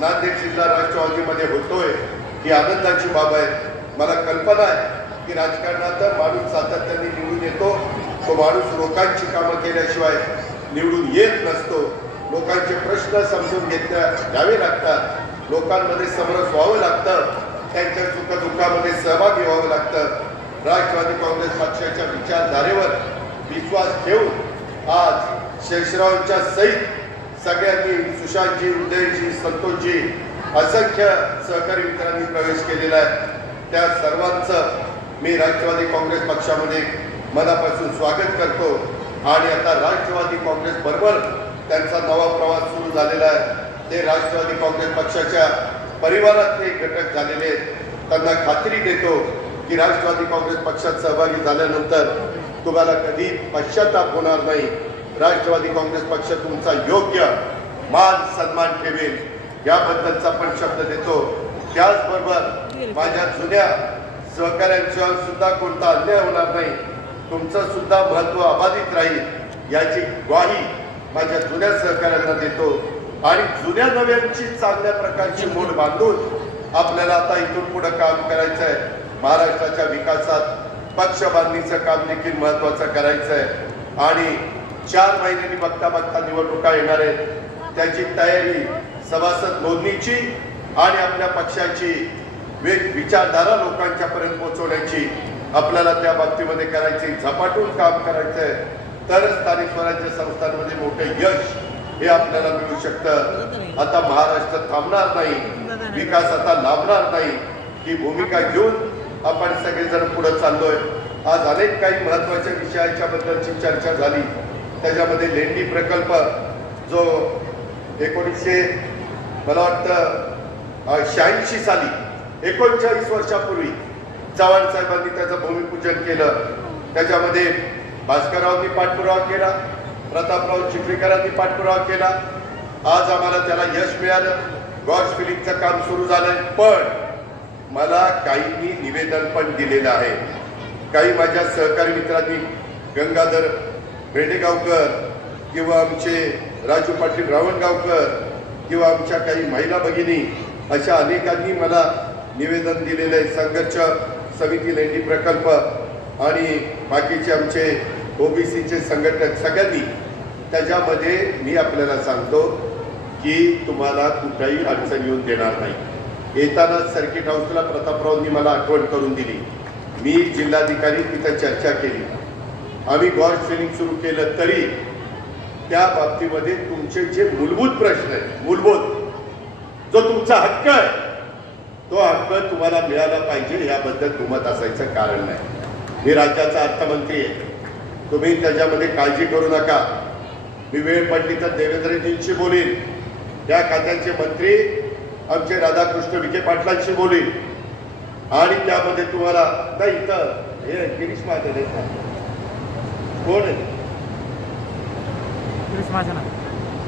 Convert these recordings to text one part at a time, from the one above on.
नांदेड जिल्हा राष्ट्रवादीमध्ये होतोय ही आनंदाची बाब आहे. मला कल्पना आहे की राजकारणात माणूस सातत्याने निवडून येतो तो माणूस लोकांची कामं केल्याशिवाय निवडून येत नसतो. लोकांचे प्रश्न समजून घेतल्या घ्यावे लागतात. लोकांमध्ये समरस व्हावं लागतं. त्यांच्या सुखदुःखामध्ये सहभागी व्हावं लागतं. राष्ट्रवादी काँग्रेस पक्षाच्या विचारधारेवर विश्वास ठेवून आज शेषरावांच्या सहित सगळ्यांनी सुशांतजी उदयजी संतोषजी असंख्य सहकारी मित्रांनी प्रवेश केलेला आहे. त्या सर्वांचं मी राष्ट्रवादी काँग्रेस पक्षामध्ये मनापासून स्वागत करतो. आणि आता राष्ट्रवादी काँग्रेस बरोबर त्यांचा नवा प्रवास सुरू झालेला आहे. ते राष्ट्रवादी काँग्रेस पक्षाच्या परिवारातले घटक झालेले आहेत. त्यांना खात्री देतो की राष्ट्रवादी काँग्रेस पक्षात सहभागी झाल्यानंतर तुम्हाला कधी पश्चाताप होणार नाही. राष्ट्रवादी काँग्रेस पक्ष तुमचा योग्य मान सन्मान ठेवेल याबद्दलचा पण शब्द देतो. त्याचबरोबर माझ्या जुन्या सहकाऱ्यांच्यावर सुद्धा कोणता अन्याय होणार नाही तुमचं सुद्धा महत्त्व अबाधित राहील याची ग्वाही माझ्या जुन्या सहकाऱ्यांना देतो. आणि जुन्या नव्यांची चांगल्या प्रकारची मोड बांधून आपल्याला आता इथून पुढे काम करायचं आहे महाराष्ट्राच्या विकासात पक्ष बांधणीचं काम देखील महत्वाचं करायचं आहे आणि चार महिन्यांनी बघता बघता निवडणुका येणार आहेत. त्याची तयारी सभासद नोंदणीची आणि आपल्या पक्षाची वेग विचारधारा लोकांच्या पर्यंत पोहोचवण्याची आपल्याला त्या बाबतीमध्ये करायची झपाटून काम करायचं आहे तरच स्थानिक स्वराज्य संस्थांमध्ये मोठं यश हे आपल्याला मिळू शकतं. आता महाराष्ट्र थांबणार नाही. विकास आता लाभणार नाही. ही भूमिका घेऊन आपण सगळेजण पुढे चाललोय. आज अनेक काही महत्त्वाच्या विषयाच्या बद्दलची चर्चा झाली. त्याच्यामध्ये लेंडी प्रकल्प जो एकोणीसशे मला वाटतं शहाऐंशी साली एकोणचाळीस वर्षापूर्वी चव्हाण साहेबांनी त्याचं भूमिपूजन केलं. त्याच्यामध्ये भास्कररावांनी पाठपुरावा केला प्रतापराव चिखलीकरांनी पाठपुरावा केला. आज आम्हाला त्याला यश मिळालं. गॉड फिलिंगचं काम सुरू झालंय. पण मला काहींनी निवेदन पण दिलेलं आहे. काही माझ्या सहकारी मित्रांनी गंगाधर भेंडेगावकर किंवा आमचे राजू पाटील रावणगावकर किंवा आमच्या काही महिला भगिनी अशा अनेकांनी मला निवेदन दिलेलं आहे. संघर्ष समिती लेंडी प्रकल्प आणि बाकीचे आमचे ओबीसीचे संघटक सगळ्यांनी त्याच्यामध्ये मी आपल्याला सांगतो की तुम्हाला कुठलाही अडचण येऊन देणार नाही. येताना सर्किट हाऊसला प्रतापरावांनी मला आठवण करून दिली. मी जिल्हाधिकारी तिथं चर्चा केली. आम्ही गॉड ट्रेनिंग सुरू केलं तरी त्या बाबतीमध्ये तुमचे जे मूलभूत प्रश्न आहेत मूलभूत जो तुमचा हक्क आहे तो हक्क तुम्हाला मिळाला पाहिजे याबद्दल दुमत असायचं कारण नाही. मी राज्याचा अर्थमंत्री आहे. तुम्ही त्याच्यामध्ये काळजी करू नका. मी वेळ पडली तर देवेंद्रजींशी बोलीन. त्या खात्याचे मंत्री आमचे राधाकृष्ण विखे पाटलांशी बोलीन. आणि त्यामध्ये तुम्हाला नाही इथं हे गिरीश महाजन आहेत कोण आहे?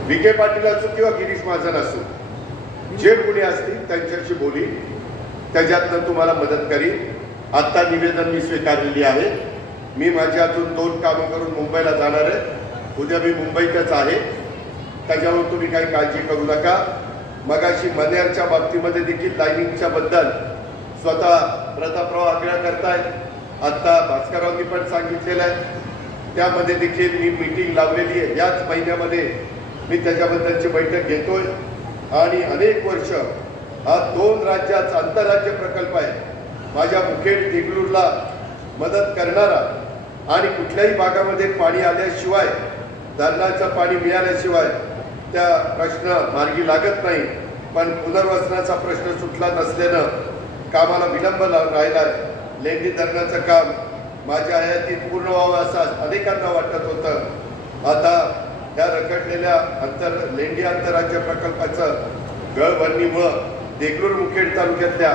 विखे पाटील असो किंवा गिरीश महाजन असो जे कोणी असतील त्यांच्याशी बोली त्याच्यातनं तुम्हाला मदत करीन. आत्ता निवेदन मी स्वीकारलेली आहे. मी माझ्या हातून दोन कामं करून मुंबईला जाणार आहे. उद्या मी मुंबईतच आहे. त्याच्यावर तुम्ही काही काळजी करू नका. मगाशी मनेरच्या बाबतीमध्ये देखील लाईनिंगच्या बद्दल स्वतः प्रतापराव आग्रह करतायत. आत्ता भास्कररावनी पण सांगितलेलं आहे. त्यामध्ये देखील मी मीटिंग लावलेली आहे. याच महिन्यामध्ये मी त्याच्याबद्दलची बैठक घेतोय. आणि अनेक वर्ष हा दोन राज्याचा आंतरराज्य प्रकल्प आहे. माझ्या मुखेड देगलूरला मदत करणारा आणि कुठल्याही भागामध्ये पाणी आल्याशिवाय धरणाचं पाणी मिळाल्याशिवाय त्या प्रश्न मार्गी लागत नाही. पण पुनर्वसनाचा प्रश्न सुटला नसल्यानं कामाला विलंब ला- राहिला लेंडी धरणाचं काम माझ्या हयातीत पूर्ण व्हावं असं अनेकांना वाटत होतं. आता या रखडलेल्या अंतर लेंडी आंतरराज्य प्रकल्पाचं गळभरणीमुळं देगलूर मुखेड तालुक्यातल्या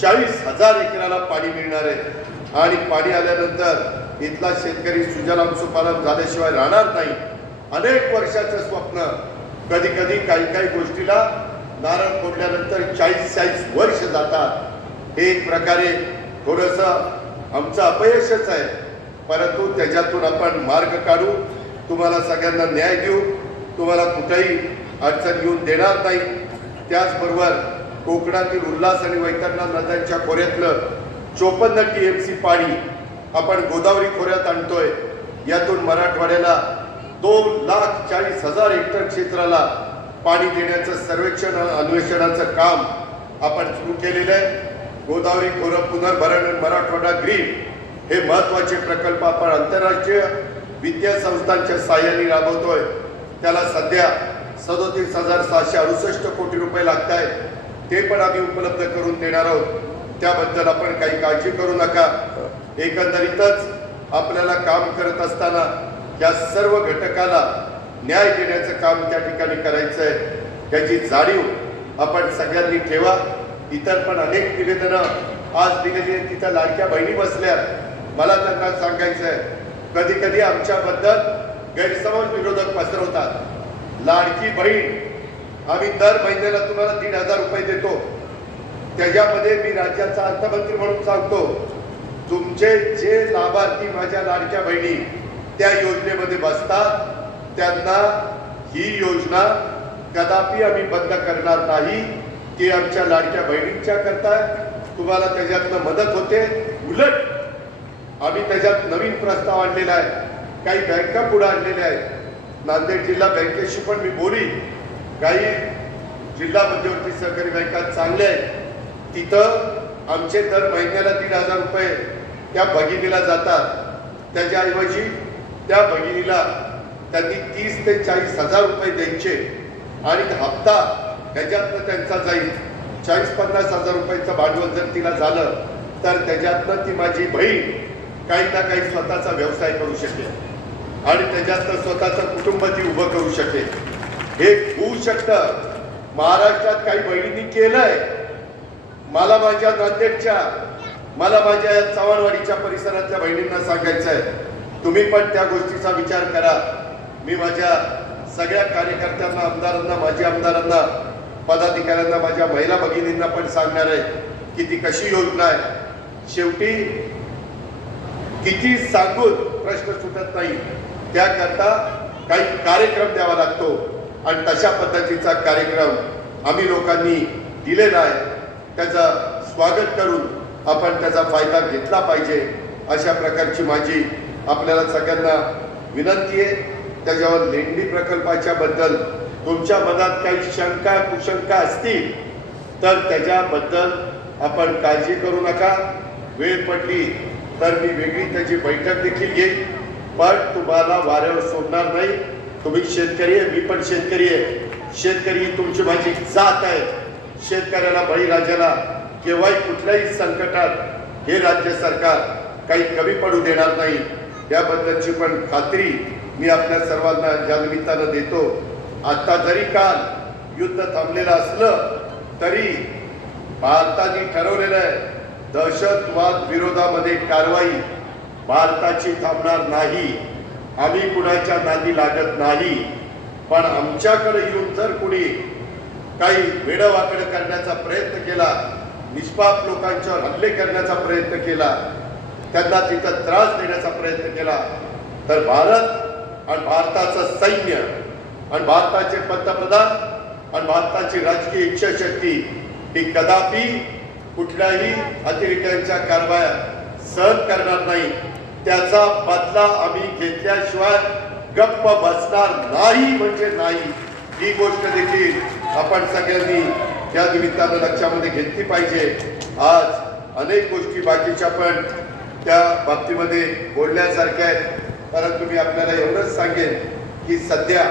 चाळीस हजार एकराला पाणी मिळणार आहे. आणि पाणी आल्यानंतर इथला शेतकरी सुजलाम सुफलाम झाल्याशिवाय राहणार नाही. अनेक वर्षाचं स्वप्न. कधी कधी काही काही गोष्टीला नारळ फोडल्यानंतर चाळीस चाळीस वर्ष जातात. हे एक प्रकारे थोडंसं आमचं अपयशच आहे. परंतु त्याच्यातून आपण मार्ग काढू. तुम्हाला सगळ्यांना न्याय देऊ. तुम्हाला कुठेही अडचण येऊन देणार नाही. त्याचबरोबर कोकणातील उल्हास आणि वैतरणा नद्यांच्या खोऱ्यातलं चोपन्न टी एम सी पाणी आपण गोदावरी खोऱ्यात आणतोय. यातून मराठवाड्याला दोन लाख चाळीस हजार हेक्टर क्षेत्राला पाणी देण्याचं सर्वेक्षण अन्वेषणाचं काम आपण सुरू केलेलं आहे. गोदावरी खोरं पुनर्भरण मराठवाडा ग्रीन हे महत्त्वाचे प्रकल्प आपण आंतरराष्ट्रीय विद्या संस्थांच्या साह्याने राबवतोय. त्याला सध्या सदोतीस हजार सहाशे अडुसष्ट कोटी रुपये लागत आहेत ते पण आम्ही उपलब्ध करून देणार आहोत. त्याबद्दल आपण काही काळजी करू नका. एकंदरीतच आपल्याला काम करत असताना या सर्व घटकाला न्याय देण्याचं काम त्या ठिकाणी करायचं आहे त्याची जाणीव आपण सगळ्यांनी ठेवा. इतर पण अनेक निवेदनं आज दिलेली आहेत. तिथं लाडक्या बहिणी बसल्या मला त्यांना सांगायचं आहे कधी कधी आमच्याबद्दल गैरसमज विरोधक पसरवतात. लाडकी बहीण आम्ही दर महिन्याला तुम्हाला दीड हजार रुपये देतो. त्याच्यामध्ये मी राज्याचा अर्थमंत्री म्हणून सांगतो तुमचे जे लाभार्थी माझ्या लाडक्या बहिणी त्या योजनेमध्ये बसतात त्यांना ही योजना कदापि आम्ही बंद करणार नाही. ते आमच्या लाडक्या बहिणींच्या करता तुम्हाला त्याच्यातनं मदत होते. उलट आम्ही त्याच्यात नवीन प्रस्ताव आणलेला आहे. काही बँका पुढे आणलेल्या आहेत. नांदेड जिल्हा बँकेशी पण मी बोली. काही जिल्हा मध्यवर्ती सहकारी बँका चांगल्या आहेत. तिथं आमचे दर महिन्याला दीड हजार रुपये त्या भगिनीला जातात. त्याच्याऐवजी त्या भगिनीला त्यांनी तीस ते चाळीस हजार रुपये द्यायचे. आणि हप्ता ह्याच्यातनं त्यांचा जाईल. चाळीस पन्नास हजार रुपयाचं भांडवल जर तिला झालं तर त्याच्यातनं ती माझी बहीण काही ना काही स्वतःचा व्यवसाय करू शकेल. आणि त्याच्यातनं स्वतःचं कुटुंब ती उभं करू शकेल. हे होऊ शकतं. महाराष्ट्रात काही बहिणींनी केलंय. मला माझ्या नांदेडच्या मला माझ्या चव्हाणवाडीच्या परिसरातल्या बहिणींना सांगायचं आहे तुम्ही पण त्या गोष्टीचा विचार करा. मी माझ्या सगळ्या कार्यकर्त्यांना आमदारांना माजी आमदारांना पदाधिकाऱ्यांना माझ्या महिला भगिनींना पण सांगणार आहे की ती कशी योजना आहे. शेवटी किती सांगून प्रश्न सुटत नाही त्याकरता काही कार्यक्रम द्यावा लागतो. आणि तशा पद्धतीचा कार्यक्रम आम्ही लोकांनी दिलेला आहे. त्याचं स्वागत करून आपण त्याचा फायदा घेतला पाहिजे अशा प्रकारची माझी आपल्याला सगळ्यांना विनंती आहे. त्याच्यावर लेंडी प्रकल्पाच्या बद्दल तुमच्या मनात काही शंका कुशंका असतील तर त्याच्याबद्दल आपण काळजी करू नका. वेळ पडली तर मी वेगळी त्याची बैठक देखील घेईन. पण तुम्हाला वाऱ्यावर सोडणार नाही. तुम्ही शेतकरी आहे मी पण शेतकरी आहे. शेतकरी ही तुमची माझी जात आहे. शेतकऱ्याला बळीराजाला केव्हाही कुठल्याही संकटात हे राज्य सरकार काही कमी पडू देणार नाही. याबद्दलची पण खात्री मी आपल्या सर्वांना या निमित्तानं देतो आता जरी काल युद्ध थांबलेलं असलं तरी भारताने ठरवलेलं आहे दहशतवाद विरोधामध्ये कारवाई भारताची थांबणार नाही. आम्ही कुणाच्या नादी लागत नाही. पण आमच्याकडे येऊन जर कुणी काही वेडवाकड करण्याचा प्रयत्न केला निष्पाप लोकांच्यावर हल्ले करण्याचा प्रयत्न केला त्यांना तिथं त्रास देण्याचा प्रयत्न केला तर भारत आणि भारताचं सैन्य आणि भारताचे पंतप्रधान आणि भारताची राजकीय इच्छाशक्ती ही कदापि कुठल्याही अतिरेक्यांच्या कारवाया सहन करणार नाही. त्याचा बदला आम्ही घेतल्याशिवाय गप्प बसणार नाही म्हणजे नाही. ही गोष्ट देखील आपण सगळ्यांनी या निमित्तानं लक्षामध्ये घेतली पाहिजे. आज अनेक गोष्टी बाकीच्या पण त्या बाबतीमध्ये बोलण्यासारख्या आहेत. परंतु मी आपल्याला एवढंच सांगेन की सध्या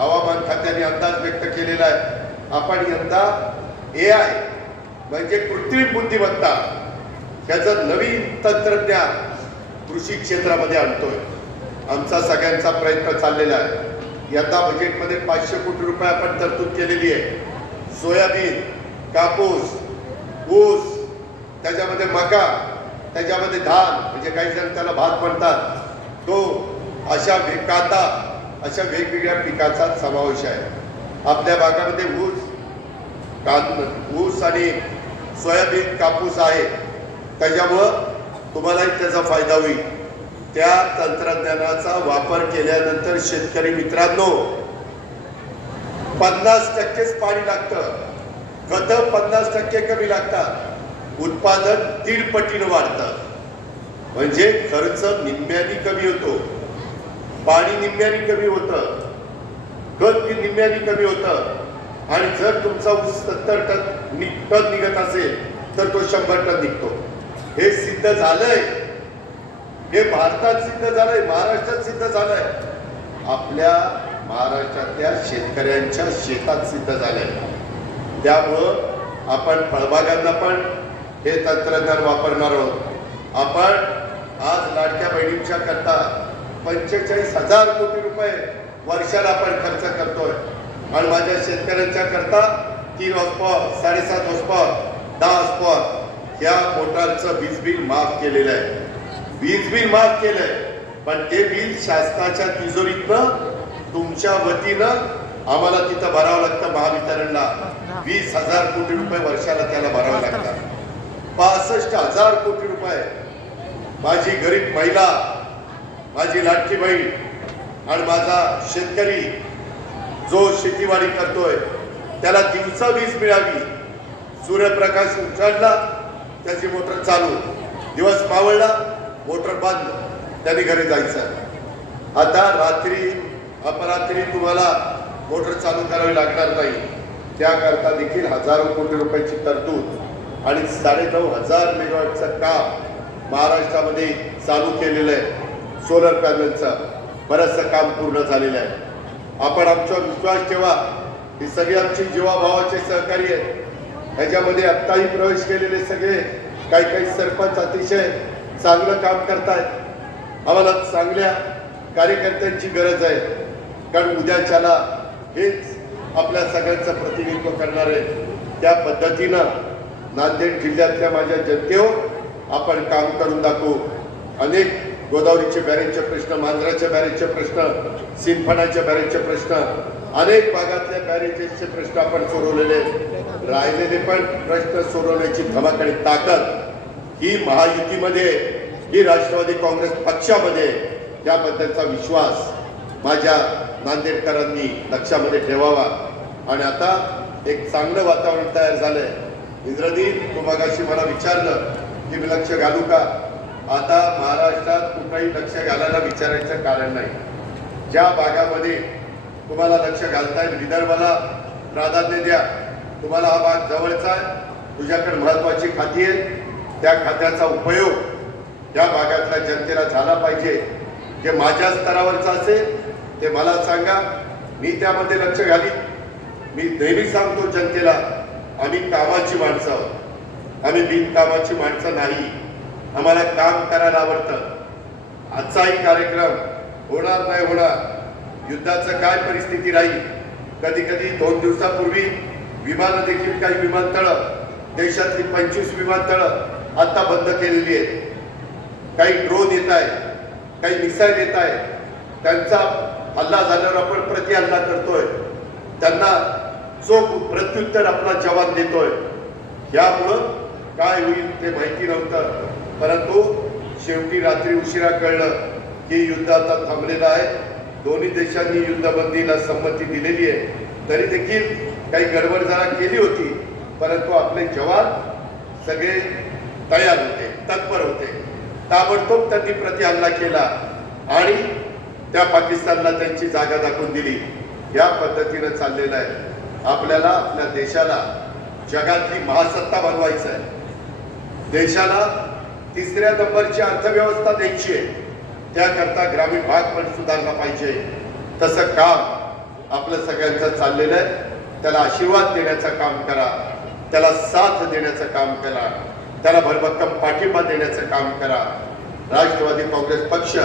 हवामान खात्याने अंदाज व्यक्त केलेला आहे. आपण यंदा ए आय म्हणजे कृत्रिम बुद्धिमत्ता त्याचं नवीन तंत्रज्ञान कृषी क्षेत्रामध्ये आणतोय. आमचा सगळ्यांचा प्रयत्न चाललेला आहे. यंदा बजेटमध्ये पाचशे कोटी रुपये आपण तरतूद केलेली आहे. सोयाबीन कापूस ऊस त्याच्यामध्ये मका त्याच्यामध्ये धान म्हणजे काही जण त्याला भात म्हणतात. तो अशा भिकाता काता अशा वेगवेगळ्या पिकाचा समावेश आहे. आपल्या भागामध्ये ऊस कांद ऊस आणि सोयाबीन कापूस आहे. त्याच्यामुळं तुम्हालाही त्याचा फायदा होईल. त्या तंत्रज्ञानाचा वापर केल्यानंतर शेतकरी मित्रांनो पन्नास टक्केच पाणी लागतं. खतं पन्नास टक्के कमी लागतात. उत्पादन दीड पटीनं वाढतं. म्हणजे खर्च निम्म्याने कमी होतो. पाणी निम्म्यानी कमी होतं खत बी निम्म्यानी कमी होतं. आणि जर तुमचा ऊस सत्तर टन टन निघत असेल तर तो शंभर टन निघतो. हे सिद्ध झालंय. हे भारतात सिद्ध झालंय महाराष्ट्रात सिद्ध झालंय. आपल्या महाराष्ट्रातल्या शेतकऱ्यांच्या शेतात सिद्ध झालंय. त्यामुळं आपण फळबागांना पण हे तंत्रज्ञान वापरणार आहोत. आपण आज लाडक्या बहिणींच्या करता पंचेचाळीस हजार कोटी रुपये वर्षाला आपण खर्च करतोय. आणि माझ्या शेतकऱ्यांच्या करता तीन हॉस्पॉट साडेसात हॉस्पॉट दहा हॉस्पॉट या मोटारचं वीज बिल माफ केलेलं आहे. वीज बिल माफ केलंय. पण ते बिल शासनाच्या तिजोरीतनं तुमच्या वतीनं आम्हाला तिथं भरावं लागतं महावितरणला. वीस हजार कोटी रुपये वर्षाला त्याला भरावं लागतात. पासष्ट हजार कोटी रुपये. माझी गरीब महिला माझी लाडकी बहीण आणि माझा शेतकरी जो शेतीवाडी करतोय त्याला दिवसा वीज मिळावी. सूर्यप्रकाश उजाडला त्याची मोटर चालू. दिवस मावळला मोटर बंद. त्याने घरी जायचं. आता रात्री अपरात्री तुम्हाला मोटर चालू करावी लागणार नाही. त्याकरता देखील हजारो कोटी रुपयाची तरतूद आणि साडेनऊ हजार मेगावॅटचं काम महाराष्ट्रामध्ये चालू केलेलं आहे. सोलर पॅनलचं बरंचसं काम पूर्ण झालेलं आहे. आपण आमच्यावर विश्वास ठेवा. ही सगळी आमची जीवाभावाचे सहकारी आहेत. ह्याच्यामध्ये आत्ताही प्रवेश केलेले सगळे काही काही सरपंच अतिशय चांगलं काम करतायत. आम्हाला चांगल्या कार्यकर्त्यांची गरज आहे. कारण उद्याच्याला हेच आपल्या सगळ्यांचं प्रतिनिधित्व करणार आहे त्या पद्धतीनं नांदेड जिल्ह्यातल्या माझ्या जनतेवर आपण काम करून दाखवू. अनेक गोदावरीचे बॅरेजचे प्रश्न मांजराच्या बॅरेजचे प्रश्न सिंफणाच्या बॅरेजचे प्रश्न अनेक भागातल्या बॅरेजेसचे प्रश्न आपण सोडवलेले आहेत. राहिलेले पण प्रश्न सोडवण्याची धमक आणि ताकद ही महायुतीमध्ये ही राष्ट्रवादी काँग्रेस पक्षामध्ये त्याबद्दलचा विश्वास माझ्या नांदेडकरांनी लक्षामध्ये ठेवावा. आणि आता एक चांगलं वातावरण तयार झालंय. इंद्रदीप तू मगाशी मला विचारलं की मी लक्ष घालू का? आता महाराष्ट्रात कुठंही लक्ष घालायला विचारायचं कारण नाही. ज्या भागामध्ये तुम्हाला लक्ष घालता येईल विदर्भाला प्राधान्य द्या. तुम्हाला हा भाग जवळचा आहे. तुझ्याकडे महत्वाची खाती आहे त्या खात्याचा उपयोग या भागातल्या जनतेला झाला पाहिजे. जे माझ्या स्तरावरचं असेल ते मला सांगा. मी त्यामध्ये लक्ष घालीन. मी नेहमी सांगतो जनतेला आम्ही कामाची माणसं आहोत. आम्ही बिनकामाची माणसं नाही. आम्हाला काम करायला आवडतं. आजचाही कार्यक्रम होणार नाही होणार. युद्धाचं काय परिस्थिती राहील? कधी कधी दोन दिवसापूर्वी विमानं देखील काही विमानतळं देशातली पंचवीस विमानतळं आता बंद केलेली आहेत. काही ड्रोन येत आहे काही मिसाईल येत आहे त्यांचा हल्ला झाल्यावर आपण प्रति हल्ला करतोय. त्यांना चोख प्रत्युत्तर आपला जवान देतोय. यामुळं काय होईल ते माहिती नव्हतं. परंतु शेवटी रात्री उशिरा कळलं की युद्ध आता थांबलेलं आहे. दोन्ही देशांनी युद्धबंदीला संमती दिलेली आहे. तरी देखील काही गडबड जरा केली होती परंतु आपले जवान सगळे तयार होते तत्पर होते. ताबडतोब त्यांनी प्रतिहल्ला केला आणि त्या पाकिस्तानला त्यांची जागा दाखवून दिली. या पद्धतीनं चाललेलं आहे. आपल्याला आपल्या देशाला जगातली महासत्ता बनवायचं आहे. देशाला तिसऱ्या नंबरची अर्थव्यवस्था द्यायची आहे त्याकरता ग्रामीण भाग पण सुधारला पाहिजे. तसं काम आपलं सगळ्यांचं चाललेलं आहे. त्याला आशीर्वाद देण्याचं काम करा. त्याला साथ देण्याचं काम करा. त्याला भरभक्कम पाठिंबा देण्याचं काम करा. राष्ट्रवादी काँग्रेस पक्ष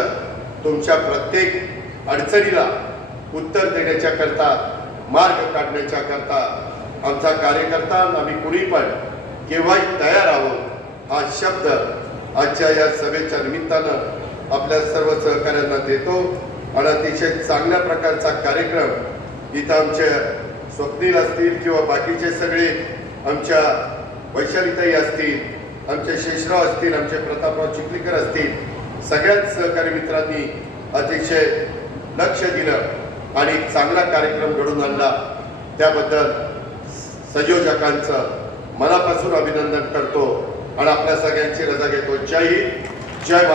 तुमच्या प्रत्येक अडचणीला उत्तर देण्याच्या करता मार्ग काढण्याच्या करता आमचा कार्यकर्ता आम्ही कुणी पण केव्हाही तयार आहोत हा शब्द आजच्या या सभेच्या निमित्तानं आपल्या सर्व सहकाऱ्यांना देतो. आणि अतिशय चांगल्या प्रकारचा कार्यक्रम इथं आमचे स्वप्नील असतील किंवा बाकीचे सगळे आमच्या वैशालीताई असतील आमचे शेषराव असतील आमचे प्रतापराव चिखलीकर असतील सगळ्याच सहकारी मित्रांनी अतिशय लक्ष दिलं आणि चांगला कार्यक्रम घडून आणला. त्याबद्दल संयोजकांचं मनापासून अभिनंदन करतो. आणि आपल्या सगळ्यांची रजा घेतो. जय हिंद. जय